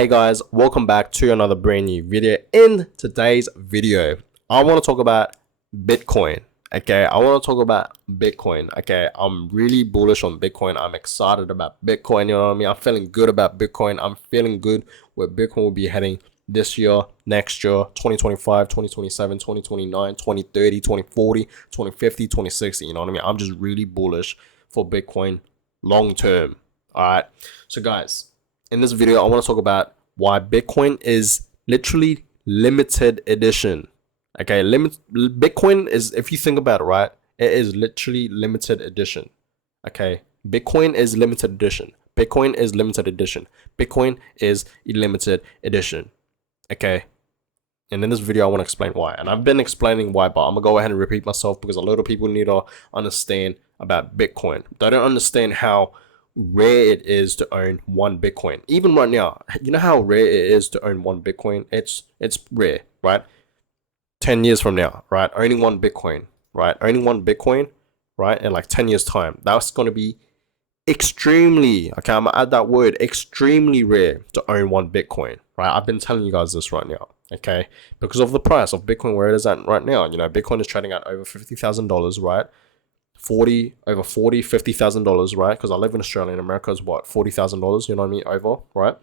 Hey guys, welcome back to another brand new video. In today's video, I want to talk about Bitcoin. Okay, I want to talk about Bitcoin. Okay, I'm really bullish on Bitcoin. I'm excited about Bitcoin. You know what I mean? I'm feeling good about Bitcoin. I'm feeling good where Bitcoin will be heading this year, next year, 2025, 2027, 2029, 2030, 2040, 2050, 2060. You know what I mean? I'm just really bullish for Bitcoin long term. All right. So guys, in this video, I want to talk about why Bitcoin is literally limited edition. Okay, Bitcoin is, if you think about it, right, it is literally limited edition. Okay, Bitcoin is limited edition. Bitcoin is limited edition. Bitcoin is a limited edition. Okay, and in this video, I want to explain why. And I've been explaining why, but I'm gonna go ahead and repeat myself because a lot of people need to understand about Bitcoin. They don't understand how rare it is to own one Bitcoin. Even right now, you know how rare it is to own one Bitcoin? It's rare, right? 10 years from now, right? Owning one Bitcoin, right? Owning one Bitcoin, right? In like 10 years time, that's going to be extremely, okay, I'm gonna add that word, extremely rare to own one Bitcoin, right? I've been telling you guys this right now, okay? Because of the price of Bitcoin where it is at right now. You know, Bitcoin is trading at over $50,000, right? Over $50,000, right? Because I live in Australia and America is what, $40,000, you know what I mean? Over, right?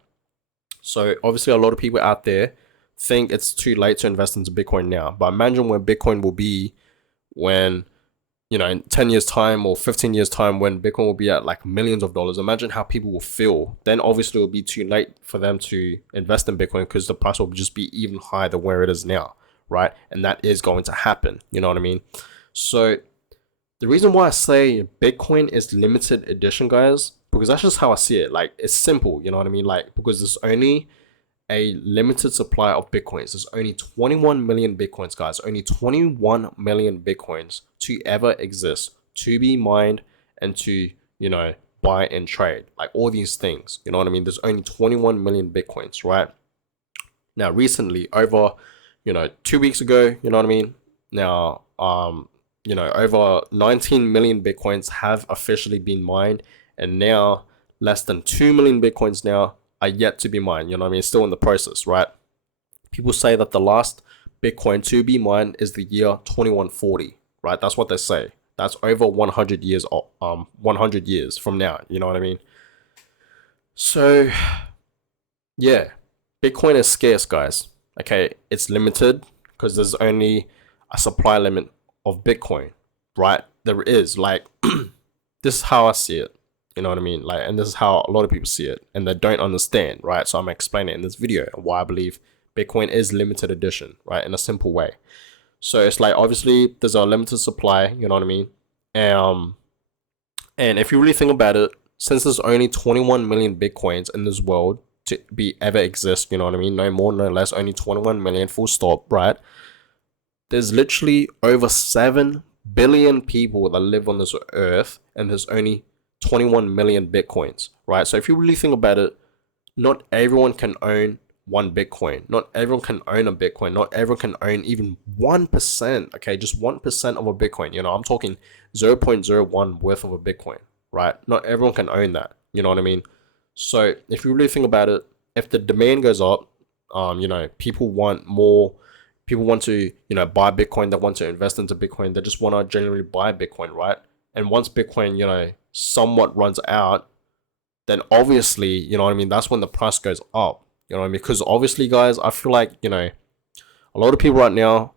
So obviously a lot of people out there think it's too late to invest into Bitcoin now. But imagine where Bitcoin will be when, you know, in 10 years time or 15 years time, when Bitcoin will be at like millions of dollars. Imagine how people will feel. Then obviously it will be too late for them to invest in Bitcoin because the price will just be even higher than where it is now, right? And that is going to happen, you know what I mean? So the reason why I say Bitcoin is limited edition, guys, because that's just how I see it. Like, it's simple, you know what I mean? Like, because there's only a limited supply of Bitcoins. There's only 21 million Bitcoins, guys. Only 21 million Bitcoins to ever exist, to be mined and to, you know, buy and trade. Like, all these things, you know what I mean? There's only 21 million Bitcoins, right? Now, recently, over, you know, 2 weeks ago, you know what I mean? Now, you know, over 19 million Bitcoins have officially been mined, and now less than 2 million Bitcoins now are yet to be mined. You know what I mean? It's still in the process, right? People say that the last Bitcoin to be mined is the year 2140, right? That's what they say. That's over 100 years, 100 years from now. You know what I mean? So, yeah, Bitcoin is scarce, guys. Okay, it's limited because there's only a supply limit of Bitcoin, right? There is, like, this is how I see it. You know what I mean? Like, and this is how a lot of people see it, and they don't understand, right? So I'm explaining it in this video why I believe Bitcoin is limited edition, right? In a simple way. So it's like, obviously there's a limited supply, you know what I mean? And if you really think about it, since there's only 21 million Bitcoins in this world to be ever exist, you know what I mean? No more, no less, only 21 million, full stop, right? There's literally over 7 billion people that live on this earth, and there's only 21 million Bitcoins, right? So if you really think about it, not everyone can own one Bitcoin. Not everyone can own a Bitcoin. Not everyone can own even 1%, okay? Just 1% of a Bitcoin. You know, I'm talking 0.01 worth of a Bitcoin, right? Not everyone can own that. You know what I mean? So if you really think about it, if the demand goes up, you know, people want more. People want to, you know, buy Bitcoin. They want to invest into Bitcoin. They just want to generally buy Bitcoin, right? And once Bitcoin, you know, somewhat runs out, then obviously, you know what I mean, that's when the price goes up. You know what I mean? Because obviously, guys, I feel like, you know, a lot of people right now,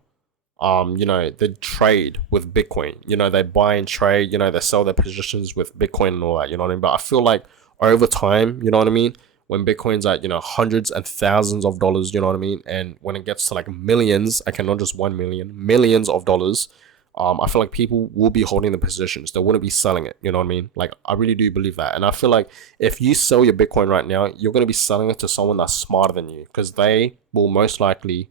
you know, they trade with Bitcoin. You know, they buy and trade, you know, they sell their positions with Bitcoin and all that, you know what I mean? But I feel like over time, you know what I mean, when Bitcoin's at, you know, hundreds and thousands of dollars, you know what I mean? And when it gets to like millions, okay, not just 1 million, millions of dollars, I feel like people will be holding the positions. They wouldn't be selling it. You know what I mean? Like, I really do believe that. And I feel like if you sell your Bitcoin right now, you're going to be selling it to someone that's smarter than you, because they will most likely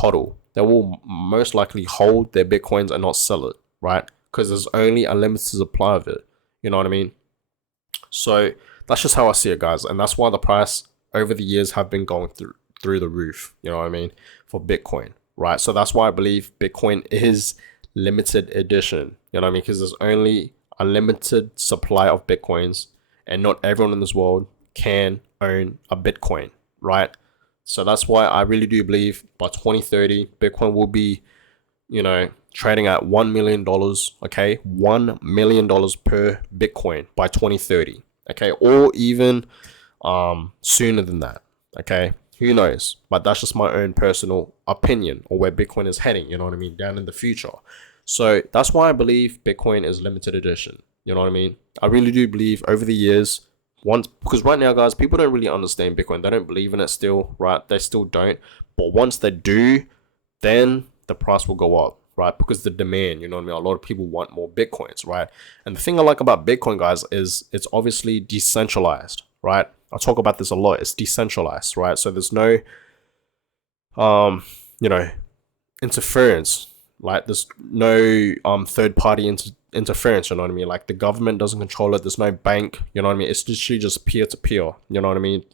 hodl. They will most likely hold their Bitcoins and not sell it, right? Because there's only a limited supply of it. You know what I mean? So that's just how I see it, guys. And that's why the price over the years have been going through the roof. You know what I mean? For Bitcoin, right? So that's why I believe Bitcoin is limited edition. You know what I mean? Because there's only a limited supply of Bitcoins, and not everyone in this world can own a Bitcoin, right? So that's why I really do believe by 2030, Bitcoin will be, trading at $1 million, okay? $1 million per Bitcoin by 2030, okay? Or even sooner than that, okay? Who knows? But that's just my own personal opinion or where Bitcoin is heading, you know what I mean, down in the future. So that's why I believe Bitcoin is limited edition, you know what I mean? I really do believe over the years, because right now, guys, people don't really understand Bitcoin. They don't believe in it still, right? They still don't. But once they do, then the price will go up, right? Because the demand, you know what I mean? A lot of people want more Bitcoins, right? And the thing I like about Bitcoin, guys, is it's obviously decentralized, right? I talk about this a lot. It's decentralized, right? So there's no, you know, interference. Like there's no third party interference, you know what I mean? Like the government doesn't control it. There's no bank, you know what I mean? It's literally just peer to peer, you know what I mean?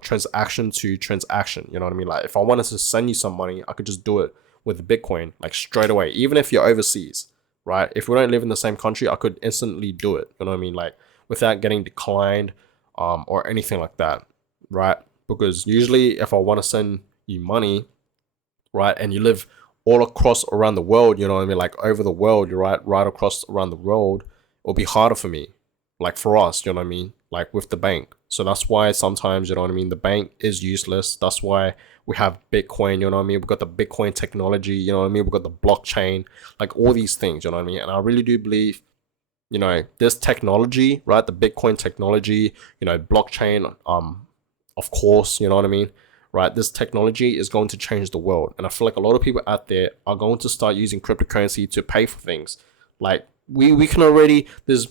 Transaction to transaction, you know what I mean? Like if I wanted to send you some money, I could just do it with Bitcoin like straight away, even if you're overseas, right? If we don't live in the same country, I could instantly do it, you know what I mean? Like without getting declined or anything like that, right? Because usually if I want to send you money, right, and you live all across around the world, you know what I mean, like over the world, you're right across around the world, it'll be harder for me, like for us, you know what I mean, like with the bank. So that's why sometimes, you know what I mean, the bank is useless. That's why we have Bitcoin, you know what I mean, we've got the Bitcoin technology, you know what I mean, we've got the blockchain, like all these things, you know what I mean. And I really do believe, this technology, right, the Bitcoin technology, blockchain, of course, you know what I mean, right? This technology is going to change the world. And I feel like a lot of people out there are going to start using cryptocurrency to pay for things. Like we can already, there's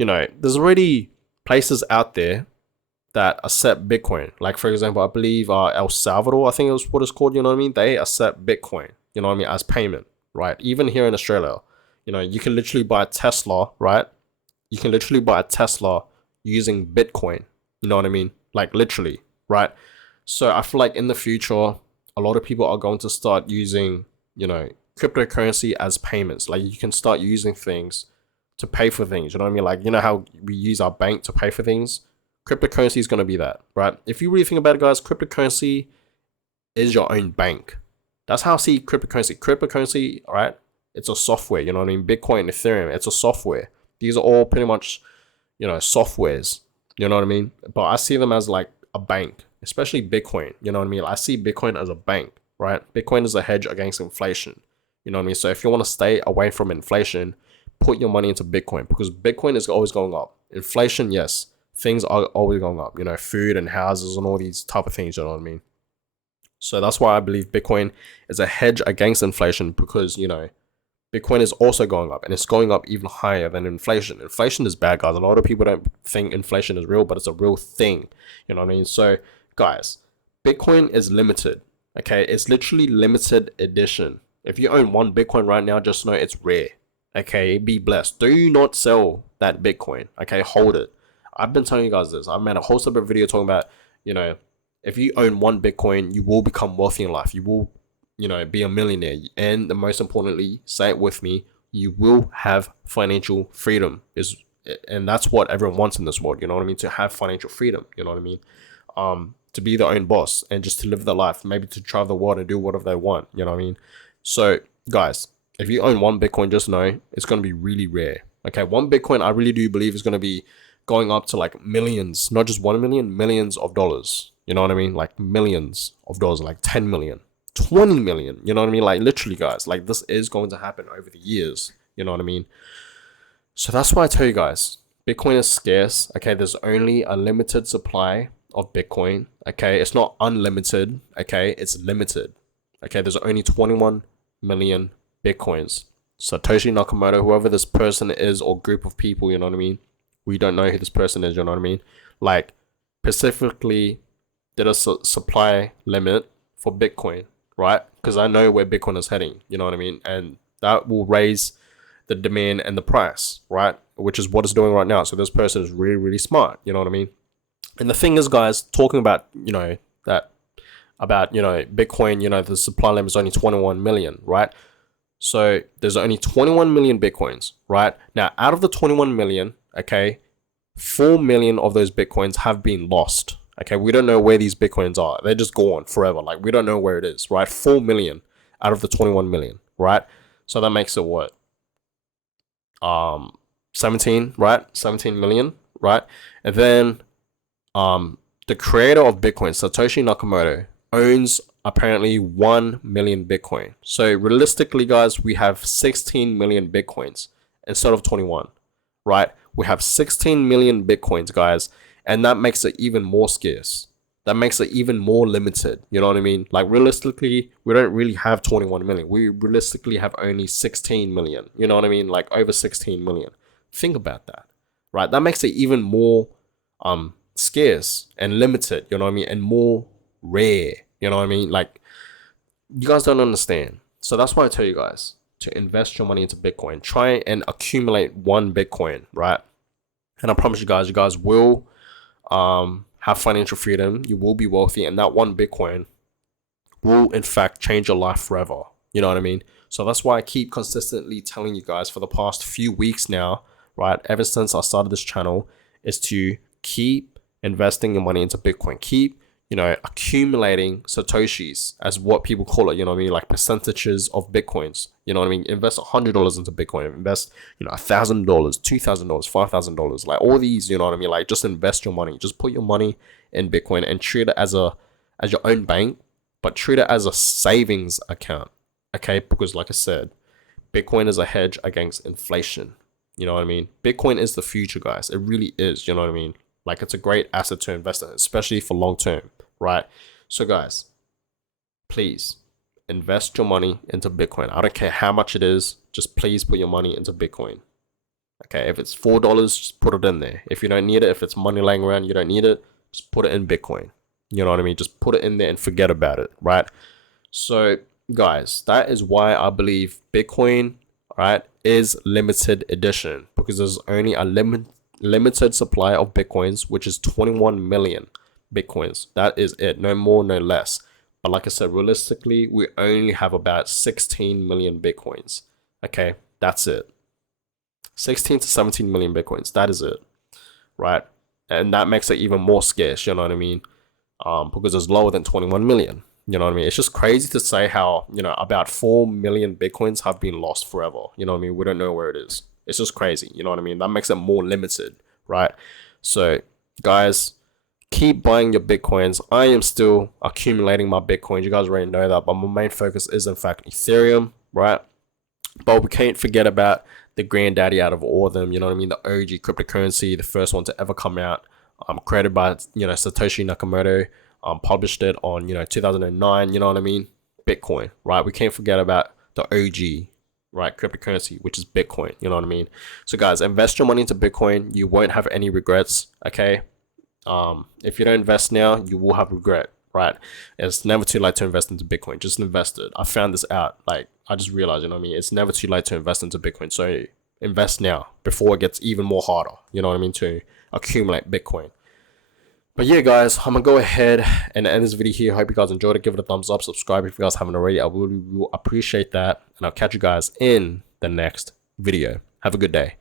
already places out there that accept Bitcoin. Like for example, I believe El Salvador, I think it was what it's called, you know what I mean? They accept Bitcoin, you know what I mean, as payment, right? Even here in Australia, you can literally buy a Tesla, right? You can literally buy a Tesla using Bitcoin, you know what I mean? Like literally, right? So I feel like in the future, a lot of people are going to start using, cryptocurrency as payments. Like you can start using things to pay for things. You know what I mean? Like, you know how we use our bank to pay for things? Cryptocurrency is going to be that, right? If you really think about it, guys, cryptocurrency is your own bank. That's how I see cryptocurrency. Cryptocurrency, right? It's a software, you know what I mean? Bitcoin, Ethereum, it's a software. These are all pretty much, softwares, you know what I mean? But I see them as like a bank, especially Bitcoin, you know what I mean? I see Bitcoin as a bank, right? Bitcoin is a hedge against inflation, you know what I mean? So if you want to stay away from inflation, put your money into Bitcoin because Bitcoin is always going up. Inflation, yes, things are always going up, food and houses and all these type of things, you know what I mean? So that's why I believe Bitcoin is a hedge against inflation because, Bitcoin is also going up and it's going up even higher than inflation. Inflation is bad, guys. A lot of people don't think inflation is real, but it's a real thing. You know what I mean? So, guys, Bitcoin is limited. Okay, it's literally limited edition. If you own one Bitcoin right now, just know it's rare. Okay, be blessed. Do not sell that Bitcoin. Okay, hold it. I've been telling you guys this. I've made a whole separate video talking about, if you own one Bitcoin, you will become wealthy in life. You will be a millionaire. And the most importantly, say it with me, you will have financial freedom. And that's what everyone wants in this world, you know what I mean? To have financial freedom, you know what I mean? To be their own boss and just to live their life, maybe to travel the world and do whatever they want, you know what I mean? So guys, if you own one Bitcoin, just know it's going to be really rare. Okay, one Bitcoin, I really do believe is going to be going up to like millions, not just 1 million, millions of dollars. You know what I mean? Like millions of dollars, like 10 million. 20 million, you know what I mean? Like literally, guys, like this is going to happen over the years, you know what I mean? So that's why I tell you guys, Bitcoin is scarce. Okay, there's only a limited supply of Bitcoin. Okay, it's not unlimited. Okay, it's limited. Okay, there's only 21 million Bitcoins. Satoshi Nakamoto, whoever this person is or group of people, you know what I mean? We don't know who this person is, you know what I mean? Like specifically did a supply limit for Bitcoin, right? Because I know where Bitcoin is heading, you know what I mean? And that will raise the demand and the price, right? Which is what it's doing right now. So this person is really, really smart, you know what I mean? And the thing is, guys, talking about, Bitcoin, the supply limit is only 21 million, right? So there's only 21 million Bitcoins, right? Now, out of the 21 million, okay, 4 million of those Bitcoins have been lost. Okay, we don't know where these Bitcoins are. They're just gone forever. Like, we don't know where it is, right? 4 million out of the 21 million, right? So that makes it what? 17, right? 17 million, right? And then the creator of Bitcoin, Satoshi Nakamoto, owns apparently 1 million Bitcoin. So realistically, guys, we have 16 million Bitcoins instead of 21, right? We have 16 million Bitcoins, guys, and that makes it even more scarce. That makes it even more limited. You know what I mean? Like, realistically, we don't really have 21 million. We realistically have only 16 million. You know what I mean? Like, over 16 million. Think about that, right? That makes it even more scarce and limited, you know what I mean, and more rare, you know what I mean. Like, you guys don't understand. So that's why I tell you guys to invest your money into Bitcoin. Try and accumulate 1 Bitcoin, right? And I promise you guys will have financial freedom. You will be wealthy, and that 1 Bitcoin will in fact change your life forever. You know what I mean? So that's why I keep consistently telling you guys for the past few weeks now, right? Ever since I started this channel, is to keep investing your money into Bitcoin. Keep, accumulating Satoshis, as what people call it, you know what I mean? Like, percentages of Bitcoins, you know what I mean? Invest $100 into Bitcoin, invest, $1,000, $2,000, $5,000, like all these, you know what I mean? Like, just invest your money, just put your money in Bitcoin and treat it as your own bank, but treat it as a savings account, okay? Because like I said, Bitcoin is a hedge against inflation. You know what I mean? Bitcoin is the future, guys. It really is, you know what I mean? Like, it's a great asset to invest in, especially for long term, right? So guys, please invest your money into Bitcoin. I don't care how much it is, just please put your money into Bitcoin. Okay, if it's $4, just put it in there. If you don't need it, if it's money laying around, you don't need it, just put it in Bitcoin. You know what I mean? Just put it in there and forget about it, right? So guys, that is why I believe Bitcoin, right, is limited edition, because there's only a limited supply of Bitcoins, which is 21 million Bitcoins. That is it, no more, no less. But like I said, realistically, we only have about 16 million Bitcoins. Okay, that's it. 16 to 17 million Bitcoins, that is it, right? And that makes it even more scarce, you know what I mean? Because it's lower than 21 million. You know what I mean? It's just crazy to say how, about 4 million Bitcoins have been lost forever. You know what I mean? We don't know where it is. It's just crazy. You know what I mean? That makes it more limited, right? So guys, keep buying your Bitcoins. I am still accumulating my Bitcoins. You guys already know that, but my main focus is in fact Ethereum, right? But we can't forget about the granddaddy out of all of them. You know what I mean? The OG cryptocurrency, the first one to ever come out, created by, Satoshi Nakamoto. Published it on 2009. You know what I mean? Bitcoin, right? We can't forget about the OG, right, cryptocurrency, which is Bitcoin. You know what I mean? So guys, invest your money into Bitcoin. You won't have any regrets. Okay, if you don't invest now, you will have regret, right? It's never too late to invest into Bitcoin. Just invest it. I found this out. Like, I just realized, you know what I mean? It's never too late to invest into Bitcoin. So invest now before it gets even more harder. You know what I mean? To accumulate Bitcoin. But yeah, guys, I'm gonna go ahead and end this video here. Hope you guys enjoyed it. Give it a thumbs up, subscribe if you guys haven't already. I will appreciate that, and I'll catch you guys in the next video. Have a good day.